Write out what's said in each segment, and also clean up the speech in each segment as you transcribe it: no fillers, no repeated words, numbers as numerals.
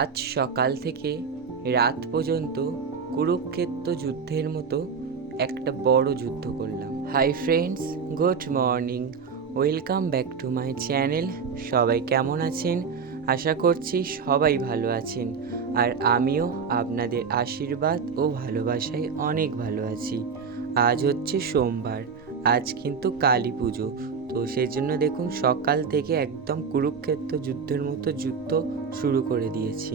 আজ সকাল থেকে রাত পর্যন্ত কুরুক্ষেত্র যুদ্ধের মতো একটা বড় যুদ্ধ করলাম। Hi friends, good morning, welcome back to my channel. সবাই কেমন আছেন? আশা করছি সবাই ভালো আছেন, আর আমিও আপনাদের আশীর্বাদ ও ভালোবাসায় অনেক ভালো আছি। আজ হচ্ছে সোমবার, আজ কিন্তু কালী পুজো। তো সেই জন্য দেখুন সকাল থেকে একদম কুরুক্ষেত্র যুদ্ধের মতো যুদ্ধ শুরু করে দিয়েছি।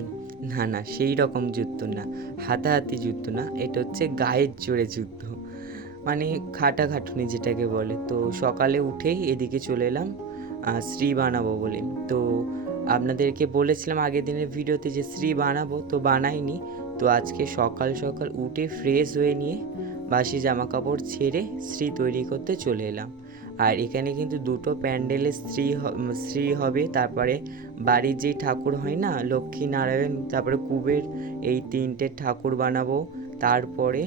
না, সেই রকম যুদ্ধ না, হাতাহাতি যুদ্ধ না, এটা হচ্ছে গায়ের জোরে যুদ্ধ, মানে খাটাখাটুনি যেটাকে বলে। তো সকালে উঠেই এদিকে চলে এলাম শ্রী বানাবো বলে। তো আপনাদেরকে বলেছিলাম আগের দিনের ভিডিওতে যে শ্রী বানাবো, তো বানাইনি। তো আজকে সকাল সকাল উঠে ফ্রেশ হয়ে নিয়ে বাসি জামা কাপড় ছেড়ে শ্রী তৈরি করতে চলে এলাম। আর এখানে কিন্তু দুটো প্যান্ডেলের শ্রী হবে, তারপরে বাড়ির যেই ঠাকুর হয় না, লক্ষ্মী নারায়ণ তারপরে কুবের, এই তিনটে ঠাকুর বানাবো। তারপরে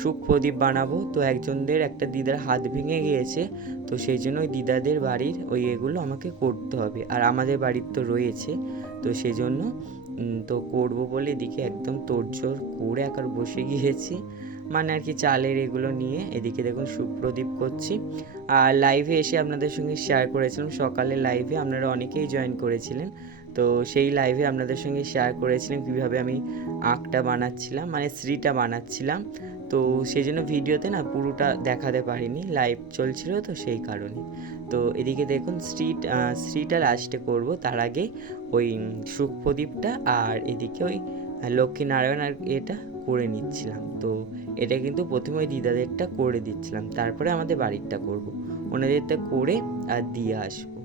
সুখ প্রদীপ বানাবো। তো একজনদের একটা দিদার হাত ভেঙে গিয়েছে, তো সেই জন্য ওই দিদাদের বাড়ির ওই এগুলো আমাকে করতে হবে, আর আমাদের বাড়ির তো রয়েছে, তো সেই জন্য তো করবো বলে এদিকে একদম তোড়জোড় করে একবার বসে গিয়েছি, মানে আর কি চালের এগুলো নিয়ে। এদিকে দেখুন সুপ্রদীপ করছি, আর লাইভে এসে আপনাদের সঙ্গে শেয়ার করেছিলাম সকালে লাইভে, আপনারা অনেকেই জয়েন করেছিলেন। তো সেই লাইভে আপনাদের সঙ্গে শেয়ার করেছিলাম কীভাবে আমি আঁকটা বানাচ্ছিলাম, মানে শ্রীটা বানাচ্ছিলাম। তো সেই জন্য ভিডিওতে না পুরোটা দেখাতে পারিনি, লাইভ চলছিল তো সেই কারণে। তো এদিকে দেখুন শ্রীটা লাস্টে করব, তার আগে ওই সুখ প্রদীপটা আর এদিকে ওই লক্ষ্মীনারায়ণ আর এটা করে নিচ্ছিলাম। তো এটা কিন্তু প্রথমে ওই দিদাদেরটা করে দিচ্ছিলাম, তারপরে আমাদের বাড়িরটা করব। ওনাদেরটা করে আর দিয়ে আসবো।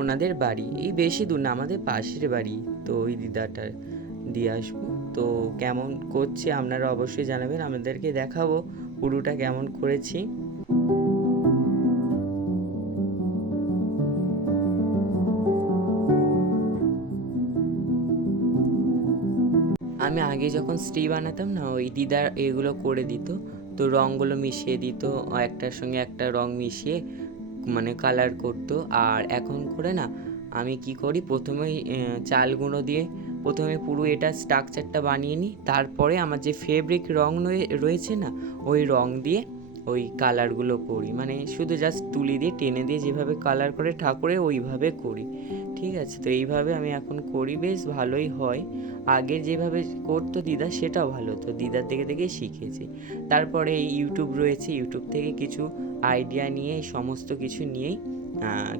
ওনাদের বাড়ি এই বেশি দূর না, আমাদের পাশের বাড়ি, তো ওই দিদাটা দিয়ে আসবো। তো কেমন করছে আপনারা অবশ্যই জানাবেন, আমাদেরকে দেখাবো পুরোটা কেমন করেছি। আমি আগে যখন শ্রী বানাতাম না, ওই দিদার এগুলো করে দিত, তো রঙগুলো মিশিয়ে দিত, একটার সঙ্গে একটা রঙ মিশিয়ে মানে কালার করতো। আর এখন করে না আমি কি করি, প্রথমেই চাল গুঁড়ো দিয়ে প্রথমে পুরো এটা স্ট্রাকচারটা বানিয়ে নিই, তারপরে আমার যে ফেব্রিক রঙ রয়েছে না, ওই রঙ দিয়ে ওই কালারগুলো করি, মানে শুধু জাস্ট তুলি দিয়ে টেনে দিয়ে যেভাবে কালার করে ঠাকুরে ওইভাবে করি। ঠিক আছে, তো এইভাবে আমি এখন করি, বেশ ভালোই হয়। আগে যেভাবে করতো দিদা সেটাও ভালো হতো, দিদার দেখে দেখে শিখেছি। তারপরে এই ইউটিউব রয়েছে, ইউটিউব থেকে কিছু আইডিয়া নিয়ে সমস্ত কিছু নিয়েই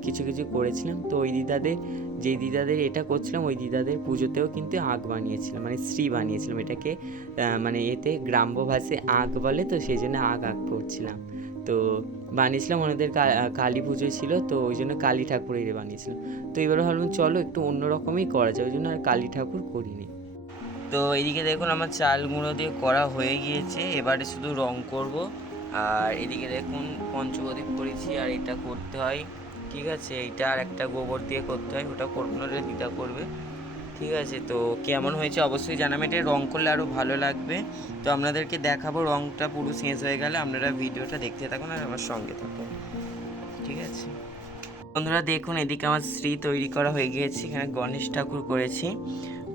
কিছু কিছু করেছিলাম। তো ওই যেই দিদাদের এটা করছিলাম, ওই দিদাদের পুজোতেও কিন্তু আঁক বানিয়েছিলাম, মানে শ্রী বানিয়েছিলাম। এটাকে মানে এতে গ্রাম্য ভাষায় আঁক বলে, তো সেই জন্য আঁক করছিলাম। তো বানিয়েছিলাম, ওনাদের কালী পুজো ছিল, তো ওই জন্য কালী ঠাকুরের বানিয়েছিলাম। তো এবারে ভাবলাম চলো একটু অন্যরকমই করা যায়, ওই জন্য আর কালী ঠাকুর করিনি। তো এদিকে দেখুন আমার চাল গুঁড়ো দিয়ে করা হয়ে গিয়েছে, এবারে শুধু রং করব। আর এদিকে দেখুন পঞ্চপ্রদীপ করেছি, আর এটা করতে হয়, ঠিক আছে, এইটা আর একটা গোবর দিয়ে করতে হয়, ওটা করবো না, দিদা করবে। ঠিক আছে, তো কেমন হয়েছে অবশ্যই জানাবেন, এটা রং করলে আরও ভালো লাগবে। তো আপনাদেরকে দেখাবো রংটা পুরো শেষ হয়ে গেলে, আপনারা ভিডিওটা দেখতে থাকুন আর আমার সঙ্গে থাকুন, ঠিক আছে বন্ধুরা। দেখুন এদিকে আমার শ্রী তৈরি করা হয়ে গিয়েছে, এখানে গণেশ ঠাকুর করেছি।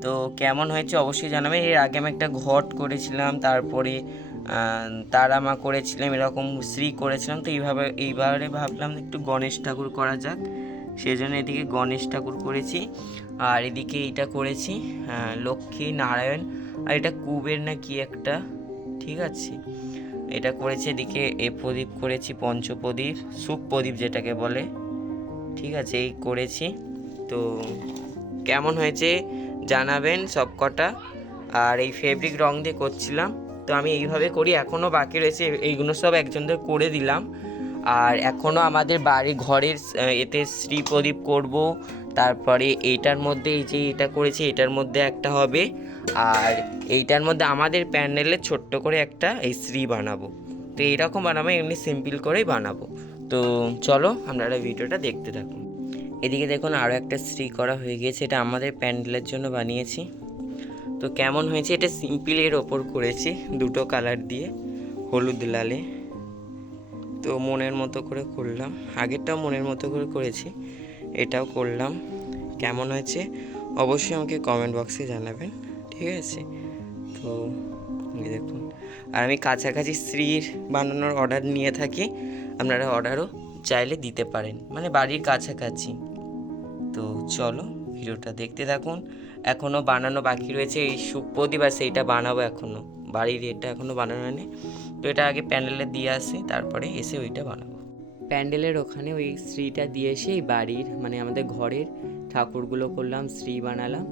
তো কেমন হয়েছে অবশ্যই জানাবে। এর আগে আমি একটা ঘট করেছিলাম, তারপরে তারা মা করেছিলাম, এরকম শ্রী করেছিলাম। তো এইবারে ভাবলাম একটু গণেশ ঠাকুর করা যাক, সেই জন্য এদিকে গণেশ ঠাকুর করেছি। আর এদিকে এইটা করেছি লক্ষ্মী নারায়ণ, আর এটা কুবের না কি একটা, ঠিক আছে, এটা করেছি। এদিকে এ প্রদীপ করেছি, পঞ্চপ্রদীপ, সুখ প্রদীপ যেটাকে বলে, ঠিক আছে, এই করেছি। তো কেমন হয়েছে জানাবেন সব কটা। আর এই ফেব্রিক রং দিয়ে করছিলাম, তো আমি এইভাবে করি, এখনও বাকি রয়েছে, এইগুলো সব একজনদের করে দিলাম। আর এখনও আমাদের বাড়ি ঘরের এতে শ্রী প্রদীপ করব, তারপরে এইটার মধ্যে এই যে এটা করেছি এটার মধ্যে একটা হবে, আর এইটার মধ্যে আমাদের প্যান্ডেলে ছোট্ট করে একটা এই শ্রী বানাবো। তো এইরকম বানাবো, এমনি সিম্পল করেই বানাবো। তো চলো আপনারা ভিডিওটা দেখতে থাকুন। এদিকে দেখুন আরও একটা শ্রী করা হয়ে গিয়েছে, এটা আমাদের প্যান্ডেলের জন্য বানিয়েছি। তো কেমন হয়েছে, এটা সিম্পলের ওপর করেছি দুটো কালার দিয়ে, হলুদ লালে। তো মনের মতো করে করলাম, আগেরটাও মনের মতো করে করেছি, এটাও করলাম। কেমন হয়েছে অবশ্যই আমাকে কমেন্ট বক্সে জানাবেন, ঠিক আছে? তো এই দেখুন, আর আমি কাছাকাছি শ্রীর বানানোর অর্ডার নিয়ে থাকি, আপনারা অর্ডারও চাইলে দিতে পারেন, মানে বাড়ির কাছাকাছি। তো চলো ভিডিওটা দেখতে থাকুন। এখনও বানানো বাকি রয়েছে, এই প্রদীপ আছে এইটা বানাবো, এখনও বাড়ির এটা এখনও বানানো নেই। তো এটা আগে প্যান্ডেলে দিয়ে আসি, তারপরে এসে ওইটা বানাবো। প্যান্ডেলের ওখানে ওই শ্রীটা দিয়ে এসে এই বাড়ির মানে আমাদের ঘরের ঠাকুরগুলো করলাম, শ্রী বানালাম,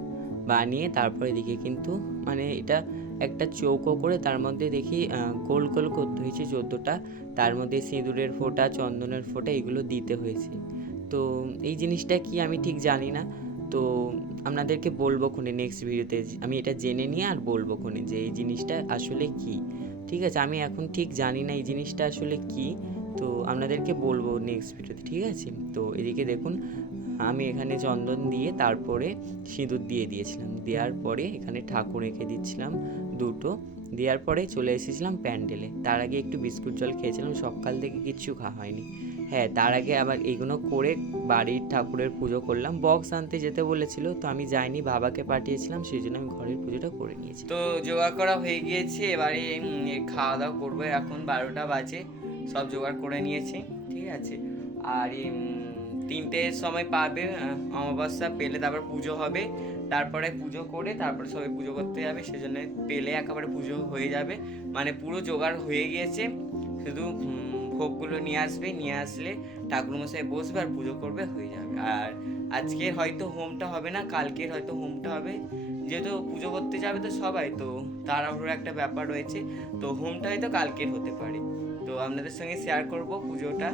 বানিয়ে তারপরে এদিকে কিন্তু মানে এটা একটা চৌকো করে তার মধ্যে দেখি গোল গোল করতে হয়েছে 14টা, তার মধ্যে সিঁদুরের ফোঁটা, চন্দনের ফোঁটা এগুলো দিতে হয়েছে। তো এই জিনিসটা কি আমি ঠিক জানি না, তো আপনাদেরকে বলবো খুনে নেক্সট ভিডিওতে, আমি এটা জেনে নিয়ে আর বলবো খুনে যে এই জিনিসটা আসলে কি। ঠিক আছে, আমি এখন ঠিক জানি না এই জিনিসটা আসলে কি, তো আপনাদেরকে বলবো নেক্সট ভিডিওতে, ঠিক আছে? তো এদিকে দেখুন, আমি এখানে চন্দন দিয়ে তারপরে সিঁদুর দিয়ে দিয়েছিলাম, দেওয়ার পরে এখানে ঠাকুর রেখে দিচ্ছিলাম দুটো, দেওয়ার পরে চলে এসেছিলাম প্যান্ডেলে। তার আগে একটু বিস্কুট জল খেয়েছিলাম, সকাল থেকে কিচ্ছু খাওয়া হয়নি। হ্যাঁ, তার আগে আবার এগুলো করে বাড়ির ঠাকুরের পুজো করলাম। বক্স আনতে যেতে বলেছিল, তো আমি যাইনি, বাবাকে পাঠিয়েছিলাম, সেই জন্য আমি ঘরের পুজোটা করে নিয়েছি। তো জোগাড় করা হয়ে গিয়েছে, এবারে খাওয়া দাওয়া করবো, এখন 12টা বাজে, সব জোগাড় করে নিয়েছি, ঠিক আছে? আর 3টের সময় পাবে অমাবস্যা, পেলে তারপর পুজো হবে, তারপরে পুজো করে তারপরে সবাই পুজো করতে যাবে, সেজন্য পেলে একেবারে পুজো হয়ে যাবে, মানে পুরো জোগাড় হয়ে গিয়েছে, শুধু ভোগগুলো নিয়ে আসবে, নিয়ে আসলে ঠাকুরমশাই বসবে আর পুজো করবে, হয়ে যাবে। আর আজকের হয়তো হোমটা হবে না, কালকের হয়তো হোমটা হবে, যেহেতু পুজো করতে যাবে তো সবাই, তো তাড়াহুড়োর একটা ব্যাপার রয়েছে, তো হোমটা হয়তো কালকের হতে পারে, তো আপনাদের সঙ্গে শেয়ার করব পুজোটা।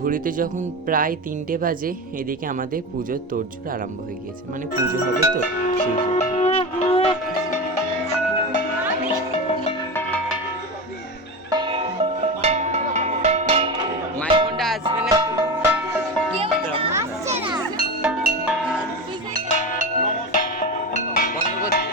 ঘড়িতে যখন প্রায় 3টে বাজে, এদিকে আমাদের পুজোর তোড়জোড় আরম্ভ হয়ে গিয়েছে, মানে পুজো হবে তো সেই জন্য। মাইকোনটা আসবে না বন্ধ করতে।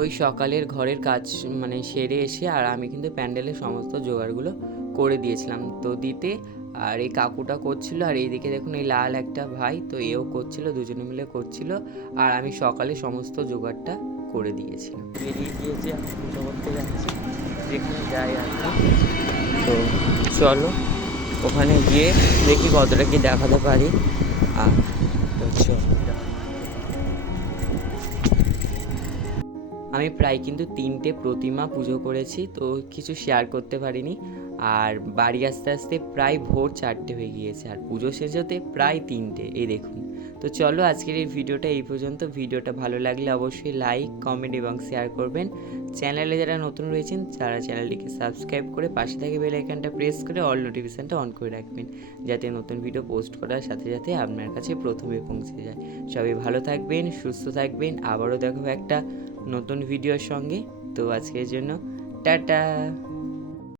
ওই সকালের ঘরের কাজ মানে সেরে এসে আর আমি কিন্তু প্যান্ডেলের সমস্ত জোগাড়গুলো করে দিয়েছিলাম তো দিতে, আর এই কাকুটা করছিল, আর এইদিকে দেখুন এই লাল একটা ভাই, তো এও করছিল, দুজনে মিলে করছিল, আর আমি সকালে সমস্ত জোগাড়টা করে দিয়েছিলাম। বেরিয়ে গিয়েছে, পুজো করতে যাচ্ছি, যেখানে যাই আর কি। তো চলো ওখানে গিয়ে দেখি কতটা কি দেখাতে পারি। আর তো চলো, আমি প্রায় কিন্তু 3টে প্রতিমা পুজো করেছি, তো কিছু শেয়ার করতে পারিনি, আর বাড়ি আসতে আসতে প্রায় ভোর 4টে হয়ে গিয়েছে, আর পুজো শেষ হতে প্রায় 3টে, এই দেখুন। তো চলো আজকের এই ভিডিওটা এই পর্যন্ত। ভিডিওটা ভালো লাগলে অবশ্যই লাইক, কমেন্ট এবং শেয়ার করবেন। চ্যানেলে যারা নতুন রয়েছেন তারা চ্যানেলটিকে সাবস্ক্রাইব করে পাশে থেকে বেল আইকনটা প্রেস করে অল নোটিফিকেশানটা অন করে রাখবেন, যাতে নতুন ভিডিও পোস্ট করার সাথে সাথে আপনার কাছে প্রথমে পৌঁছে যায়। সবাই ভালো থাকবেন, সুস্থ থাকবেন, আবারও দেখো একটা নতুন ভিডিওর সঙ্গে। তো আজকের জন্য টাটা।